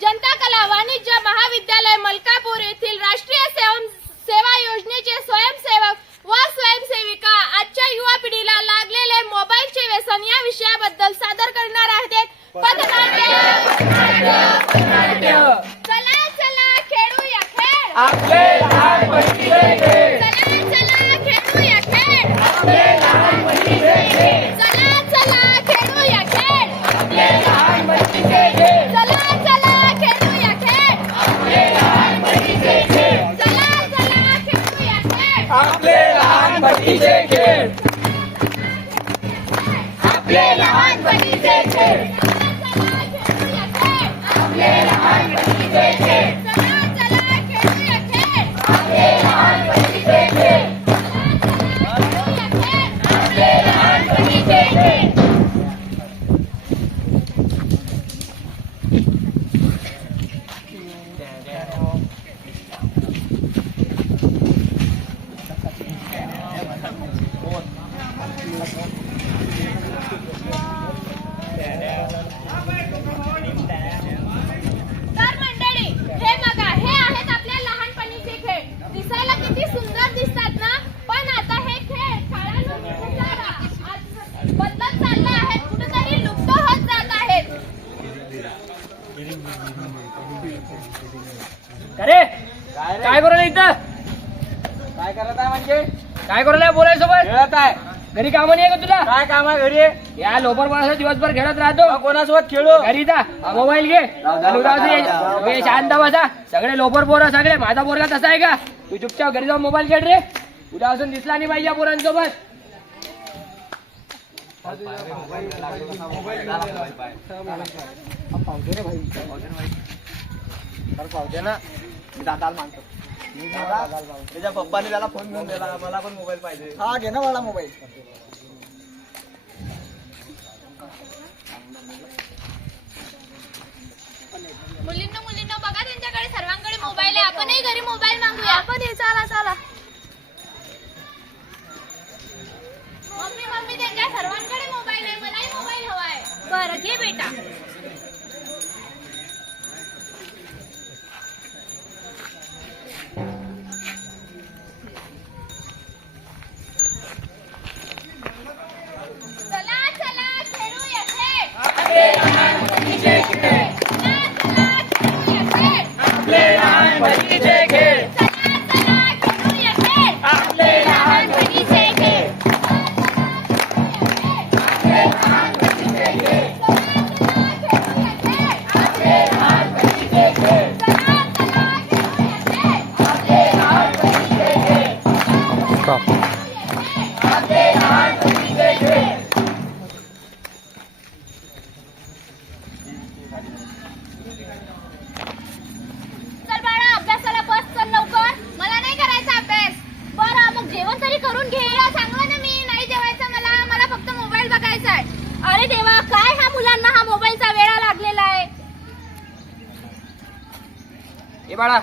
जनता कला वाणिज्य महाविद्यालय मलकापूर येथील राष्ट्रीय सेवा योजनेचे स्वयंसेवक व स्वयंसेविका आजच्या युवा पिढीला लागलेले मोबाईलचे व्यसन या विषयाबद्दल सादर करणार आहेत पथनाट्य। चला चला खेळूया खेळ आपले लहानपणीचे खेळ, चला चला खेळूया खेळ आपले लहानपणीचे खेळ, चला चला खेळूया खेळ आपले लहानपणीचे खेळ, चला चला खेळूया खेळ आपले लहानपणीचे खेळ, चला चला खेळूया खेळ आपले लहानपणीचे खेळ, आपले लहानपणीचे खेळ, आपले लहानपणीचे खेळ, चला चला खेळूया खेळ आपले लहानपणीचे खेळ, आपले लहानपणीचे खेळ। तर मंडळी हे बघा, हे आहेत आपले लहानपणीचे खेळ। दिसायला किती सुंदर दिसतात ना, पण आता हे खेळ काळानुसार बदलत चालले आहेत, कुठेतरी लुप्त होत जात आहेत। अरे काय करू इथं? काय करत आहे म्हणजे? काय करू बोलाय सोबत? खेळत आहे. घरी काम नाही का तुला? काय काम आहे घरी? या लोपर माणसा दिवसभर खेळत राहतो। मग कोणासोबत खेळू? घरी जा, मोबाईल घे, शांत बसा। सगळे लोपर पोरं सगळे, माझा पोरगा तसा आहे का? तू चुपचाप घरी जाऊन मोबाईल खेळ रे, उद्या असून दिसला नाही पाहिजे या पोरांसोबत। त्याच्या पप्पाने त्याला फोन घेऊन दिला, मला पण मोबाईल पाहिजे। हा घे ना मला मोबाईल। मुलींनो बघा, त्यांच्याकडे सर्वांकडे मोबाईल आहे, आपणही घरी मोबाईल मागूया। आपण चला चला। मम्मी त्यांच्या सर्वांकडे मोबाईल आहे, मलाही मोबाईल हवाय। बरं घे बेटा। चला चला खेळूया खेळ, आपले लहानपणीचे खेळ, चला चला खेळूया खेळ, आपले लहानपणीचे खेळ, चला चला खेळूया खेळ, आपले लहानपणीचे खेळ, आपले लहानपणीचे खेळ, आपले लहानपणीचे खेळ, आपले लहानपणीचे खेळ, आपले लहानपणीचे खेळ। चल बाळा, अभ्यासाला बस, चल लवकर। मला नाही करायचा अभ्यास। बरं मग जेवण तरी करून घे, सांगलं ना मी, नाही जेवायचं मला फक्त मोबाईल बघायचा आहे। अरे देवा, काय ह्या मुलांना हा मोबाईलचा वेळा लागलेला आहे। ए बाळा,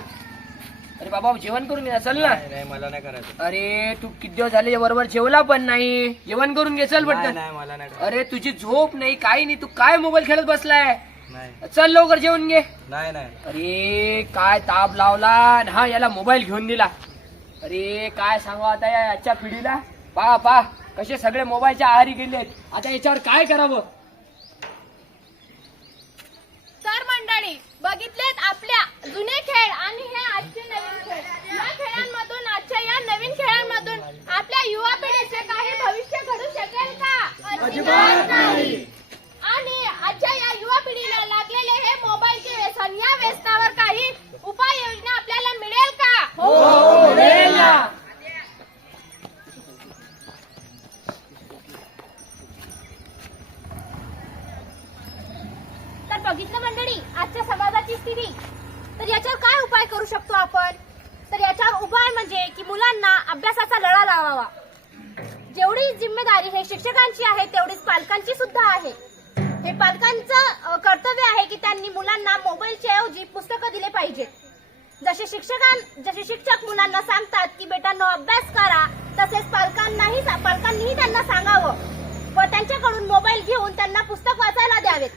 अरे बाबा जेवण करून घे, चल ना। नाही मला नाही करायचं। अरे तू किती दिवस झाले बरोबर जेवला पण नाही, जेवण करून घे, चल पटकन। नाही मला नाही अरे तुझी झोप नाही, काही नाही, तू काय मोबाईल खेळत बसलाय? नाही चल लवकर जेवण घे। नाही नाही अरे काय ताप लावला आणि हा याला मोबाईल घेऊन दिला। अरे काय सांगू आता या आजच्या पिढीला, पहा कसे सगळे मोबाईलच्या आहारी गेलेत, आता याच्यावर काय करावं? तर मंडळी बघितलेत आपल्या जुने खेळ आणि हे आजचे नवीन खेळ। या खेळांमधून, आजच्या या नवीन खेळांमधून आपल्या युवा पिढीचे काही भविष्य घडू शकेल का? अजिबात नाही। आणि आजच्या या युवा पिढीला लागलेले हे मोबाईलचे व्यसन, या व्यसनावर काही उपाययोजना आपल्याला मिळेल का? हो मिळेल ना। तर बघितलं मंडळी, आजच्या सभा आपण तर याच्यावर उपाय म्हणजे की मुलांना अभ्यासाचा लळा लावावा. जेवढी जिम्मेदारी हे शिक्षकांची आहे तेवढीच पालकांची सुद्धा आहे. हे पालकांचं कर्तव्य आहे की त्यांनी मुलांना मोबाईलच्या ऐवजी पुस्तकं दिले पाहिजेत. जसे शिक्षक मुलांना सांगतात की बेटांनो अभ्यास करा, तसेच पालकांनीही त्यांना सांगावं व त्यांच्याकडून मोबाईल घेऊन त्यांना पुस्तक वाचायला द्यावेत.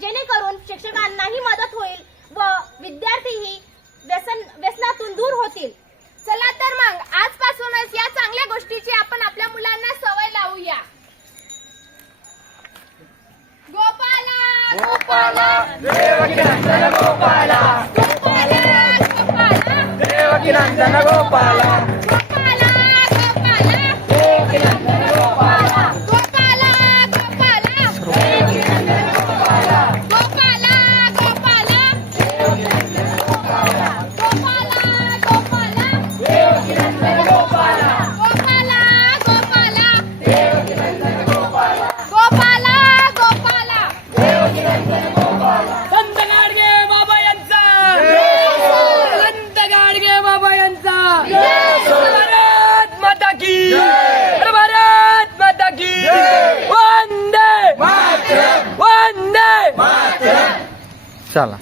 जेणेकरून शिक्षकांनाही मदत होईल व विद्यार्थीही व्यसनातून दूर होतील. चला तर मग आजपासूनच या चांगल्या गोष्टीची आपण आपल्या मुलांना सवय लावूया. गोपाला गोपाला देवकीनंदन गोपाला गोपाला गोपाला देवकीनंदन गोपाला गोपाला गोपाला देवकीनंदन गोपाला गोपाला गोपाला देवकीनंदन गोपाला गोपाला गोपाला गोपाला गोपाला देवकीनंदन गोपाला गोपाला गोपाला देवकीनंदन गोपाला गोपाला गोपाला देवकीनंदन गोपाला संत गाडगे बाबा यांचा संत गाडगे बाबा यांचा भारत माता की भारत माता की वंदे मातरम वंदे मातरम चला.